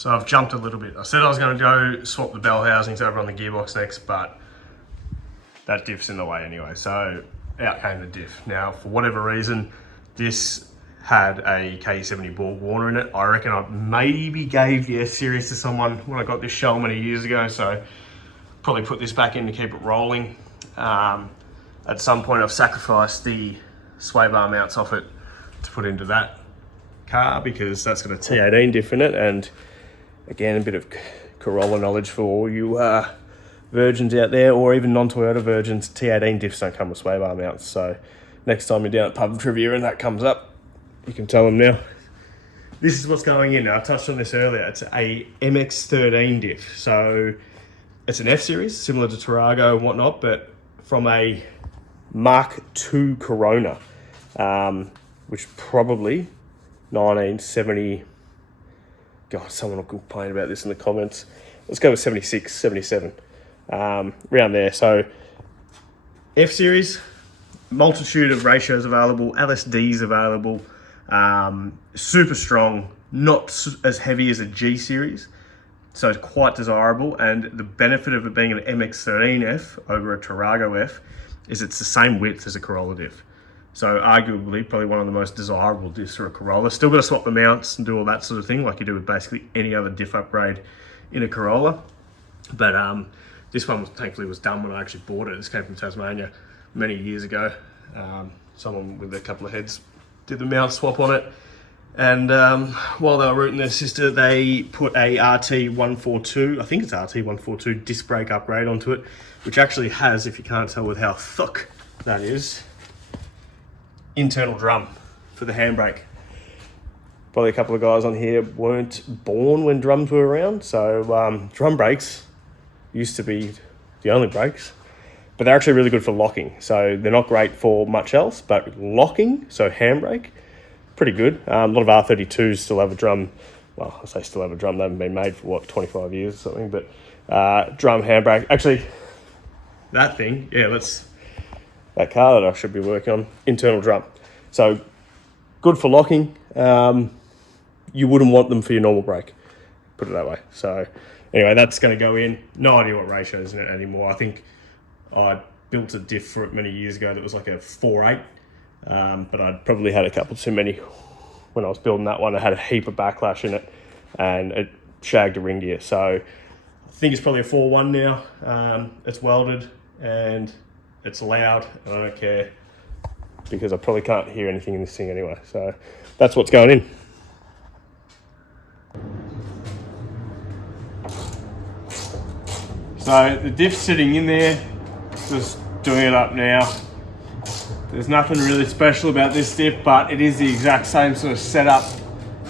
So I've jumped a little bit. I said I was going to go swap the bell housings over on the gearbox next, but that diff's in the way anyway. So out came the diff. Now, for whatever reason, this had a K70 Borg Warner in it. I reckon I maybe gave the S series to someone when I got this shell many years ago. So probably put this back in to keep it rolling. At some point I've sacrificed the sway bar mounts off it to put into that car because that's got a T18 diff in it. And again, a bit of Corolla knowledge for all you virgins out there, or even non-Toyota virgins, T18 diffs don't come with sway bar mounts. So next time you're down at pub trivia and that comes up, you can tell them now. This is what's going in. Now, I touched on this earlier. It's a MX13 diff. So it's an F series, similar to Tarago and whatnot, but from a Mark II Corona, which probably 1970. God, someone will complain about this in the comments. Let's go with 76, 77, around there. So F series, multitude of ratios available, LSDs available, super strong, not as heavy as a G series. So it's quite desirable, and the benefit of it being an MX13F over a Tarago F is it's the same width as a Corolla diff. So arguably, probably one of the most desirable diffs for a Corolla. Still got to swap the mounts and do all that sort of thing like you do with basically any other diff upgrade in a Corolla. But this one thankfully was done when I actually bought it. This came from Tasmania many years ago. Someone with a couple of heads did the mount swap on it. And while they were rooting their sister, they put a RT142, I think it's RT142 disc brake upgrade onto it, which actually has, if you can't tell with how thick that is, internal drum for the handbrake. Probably a couple of guys on here weren't born when drums were around, so drum brakes used to be the only brakes, but they're actually really good for locking. So they're not great for much else, but locking, so handbrake, pretty good. A lot of R32s still have a drum. Well, I say still have a drum. They haven't been made for, 25 years or something. But drum handbrake. Actually, that thing, that car that I should be working on, internal drum. So good for locking. You wouldn't want them for your normal brake, put it that way. So anyway, that's going to go in. No idea what ratio is in it anymore. I think I built a diff for it many years ago that was like a 4.8. But I'd probably had a couple too many when I was building that one. I had a heap of backlash in it and it shagged a ring gear. So I think it's probably a 4.1 now. It's welded and it's loud and I don't care because I probably can't hear anything in this thing anyway. So that's what's going in. So the diff's sitting in there, just doing it up now. There's nothing really special about this diff, but it is the exact same sort of setup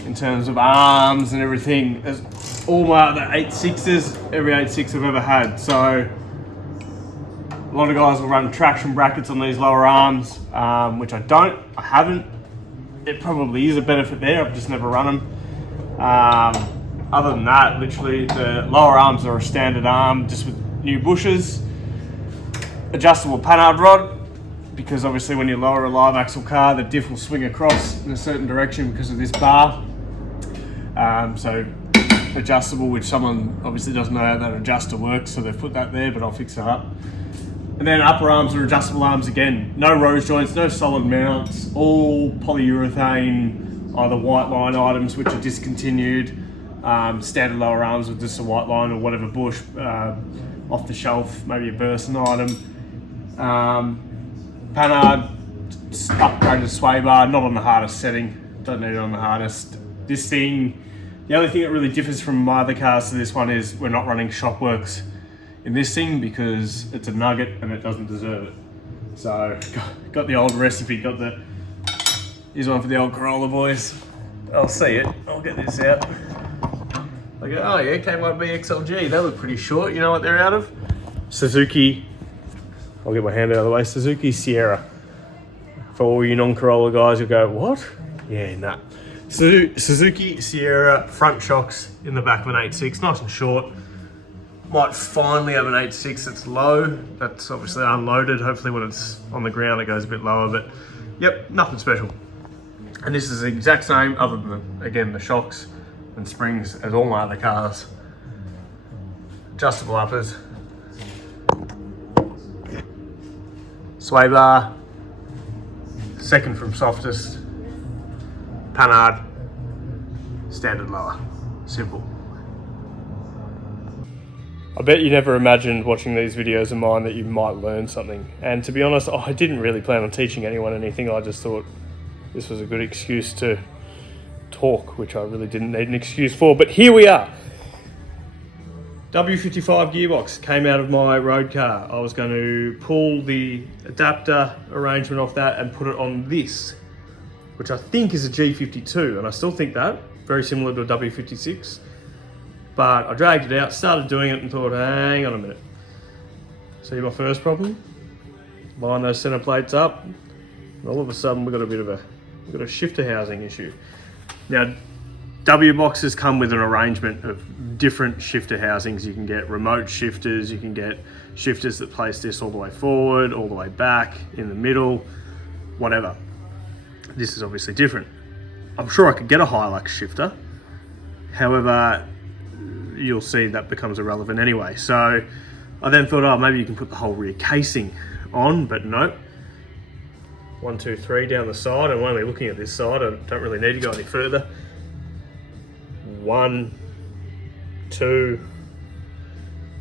in terms of arms and everything as all my other 86s, every 86 I've ever had. So a lot of guys will run traction brackets on these lower arms, which I don't. I haven't. It probably is a benefit there. I've just never run them. Other than that, literally the lower arms are a standard arm, just with new bushes, adjustable panhard rod. Because obviously when you lower a live axle car, the diff will swing across in a certain direction because of this bar. So adjustable, which someone obviously doesn't know how that adjuster works, so they've put that there, but I'll fix it up. And then upper arms are adjustable arms again. No rose joints, no solid mounts, all polyurethane, either white line items which are discontinued, standard lower arms with just a white line or whatever bush, off the shelf, maybe a Burson item. Panhard, upgraded sway bar, not on the hardest setting, don't need it on the hardest. This thing, the only thing that really differs from my other cars to this one is we're not running Shockworks in this thing because it's a Nugget and it doesn't deserve it. So, got the old recipe, here's one for the old Corolla boys. I'll see it, I'll get this out. I go, oh yeah, K1B XLG, they look pretty short, you know what they're out of? Suzuki. I'll get my hand out of the way. Suzuki Sierra. For all you non-Corolla guys, you'll go, what? Yeah, nah. Suzuki Sierra front shocks in the back of an 8.6, nice and short. Might finally have an 8.6 that's low. That's obviously unloaded. Hopefully when it's on the ground it goes a bit lower, but yep, nothing special. And this is the exact same other than, again, the shocks and springs as all my other cars. Adjustable uppers. Sway bar. Second from softest. Panhard. Standard lower. Simple. I bet you never imagined watching these videos of mine that you might learn something. And to be honest, I didn't really plan on teaching anyone anything. I just thought this was a good excuse to talk, which I really didn't need an excuse for. But here we are. W55 gearbox came out of my road car. I was going to pull the adapter arrangement off that and put it on this, which I think is a G52. And I still think that, very similar to a W56. But I dragged it out, started doing it and thought, hang on a minute. See my first problem? Line those center plates up, and all of a sudden we've got a shifter housing issue. Now, W boxes come with an arrangement of different shifter housings. You can get remote shifters, you can get shifters that place this all the way forward, all the way back, in the middle, whatever. This is obviously different. I'm sure I could get a Hilux shifter. However, you'll see that becomes irrelevant anyway. So I then thought, oh, maybe you can put the whole rear casing on, but nope. 1, 2, 3 down the side. I'm only looking at this side. I don't really need to go any further. 1, 2,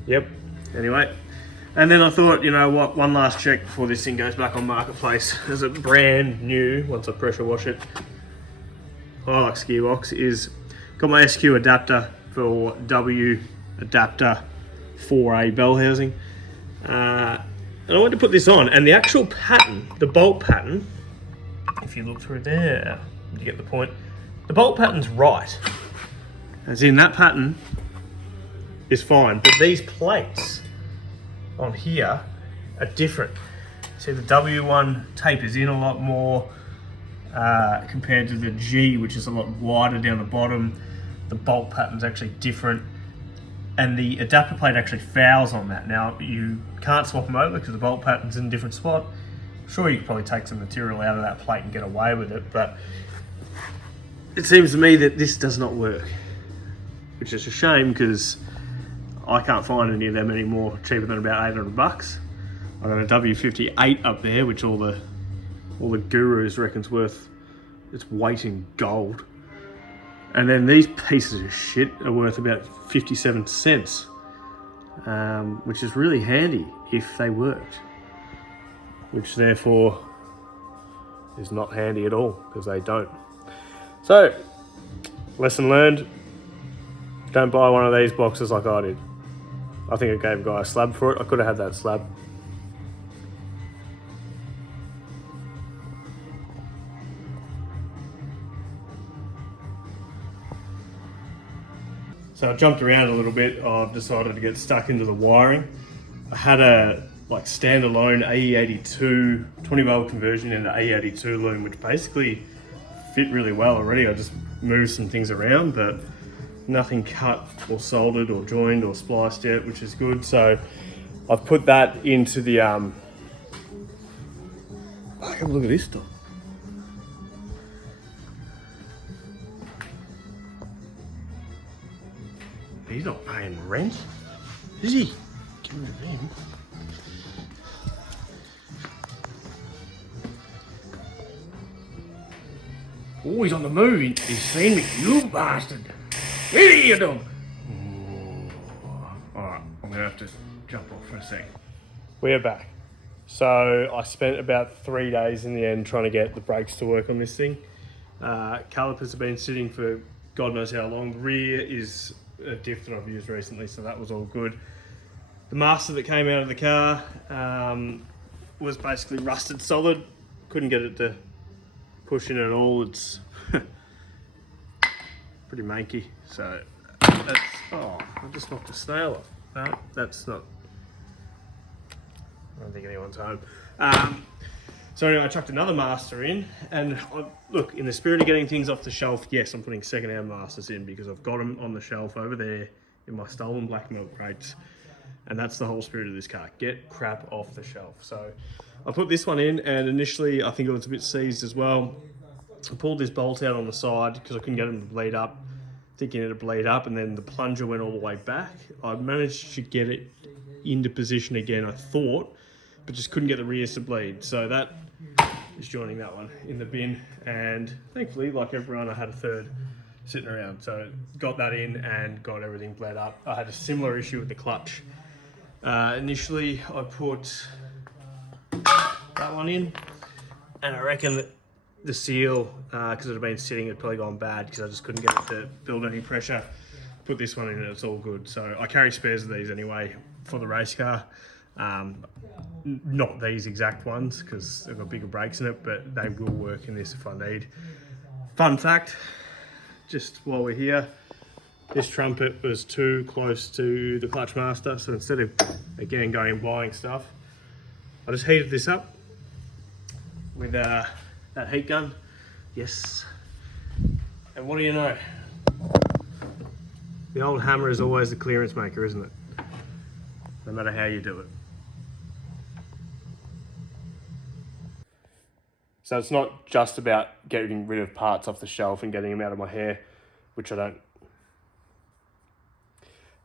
yep, anyway. And then I thought, you know what, one last check before this thing goes back on marketplace as a brand new, once I pressure wash it, Hilux gearbox, is got my SQ adapter for W adapter 4A bell housing. And I wanted to put this on, and the actual pattern, the bolt pattern, if you look through there, you get the point. The bolt pattern's right. As in, that pattern is fine, but these plates on here are different. See, the W1 tapers in a lot more compared to the G, which is a lot wider down the bottom. The bolt pattern's actually different, and the adapter plate actually fouls on that. Now, you can't swap them over because the bolt pattern's in a different spot. Sure, you could probably take some material out of that plate and get away with it, but it seems to me that this does not work, which is a shame because I can't find any of them anymore cheaper than about 800 bucks. I've got a W58 up there, which all the gurus reckon's worth its weight in gold. And then these pieces of shit are worth about 57 cents, which is really handy if they worked, which therefore is not handy at all because they don't. So, lesson learned, don't buy one of these boxes like I did. I think I gave a guy a slab for it. I could have had that slab. So I jumped around a little bit. I've decided to get stuck into the wiring. I had a standalone AE82 20 volt conversion into AE82 loom, which basically fit really well already. I just moved some things around, but nothing cut or soldered or joined or spliced yet, which is good. So I've put that into the have a look at this stuff. He's not paying rent, is he? Give him to him. Oh, he's on the move. He's seen me. You bastard. What are you doing? Alright, I'm going to have to jump off for a second. We're back. So I spent about 3 days in the end trying to get the brakes to work on this thing. Calipers have been sitting for God knows how long. The rear is a diff that I've used recently, so that was all good. The master that came out of the car was basically rusted solid. Couldn't get it to push in at all. It's pretty manky. So that's, oh, I just knocked a snail off. No, that's not, I don't think anyone's home. So anyway, I chucked another master in, and look, in the spirit of getting things off the shelf, yes, I'm putting second-hand masters in because I've got them on the shelf over there in my stolen black milk crates, and that's the whole spirit of this car. Get crap off the shelf. So I put this one in, and initially I think it was a bit seized as well. I pulled this bolt out on the side because I couldn't get them to bleed up. thinking it'd bleed up, and then the plunger went all the way back. I managed to get it into position again, I thought, but just couldn't get the rears to bleed. So that is joining that one in the bin, and thankfully, like everyone, I had a third sitting around. So got that in and got everything bled up. I had a similar issue with the clutch. Initially, I put that one in, and I reckon that the seal, because it had been sitting, it had probably gone bad because I just couldn't get it to build any pressure. Put this one in and it's all good. So I carry spares of these anyway for the race car. Not these exact ones because they've got bigger brakes in it, but they will work in this if I need. Fun fact, just while we're here, this trumpet was too close to the clutch master, so instead of, again, going and buying stuff, I just heated this up with that heat gun. Yes. And what do you know? The old hammer is always the clearance maker, isn't it? No matter how you do it. So it's not just about getting rid of parts off the shelf and getting them out of my hair, which I don't.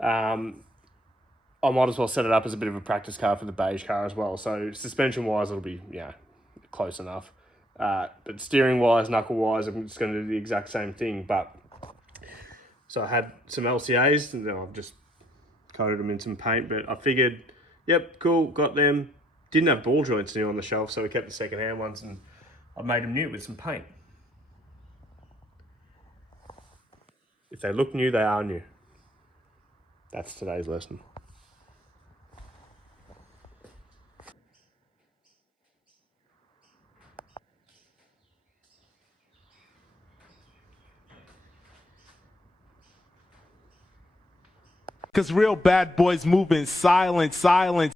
I might as well set it up as a bit of a practice car for the beige car as well. So suspension wise, it'll be, yeah, close enough. But steering wise, knuckle wise, I'm just going to do the exact same thing. But so I had some LCAs and then I've just coated them in some paint. But I figured, yep, cool, got them. Didn't have ball joints new on the shelf, so we kept the second-hand ones and I made them new with some paint. If they look new, they are new. That's today's lesson. Cause real bad boys move in silence, silence.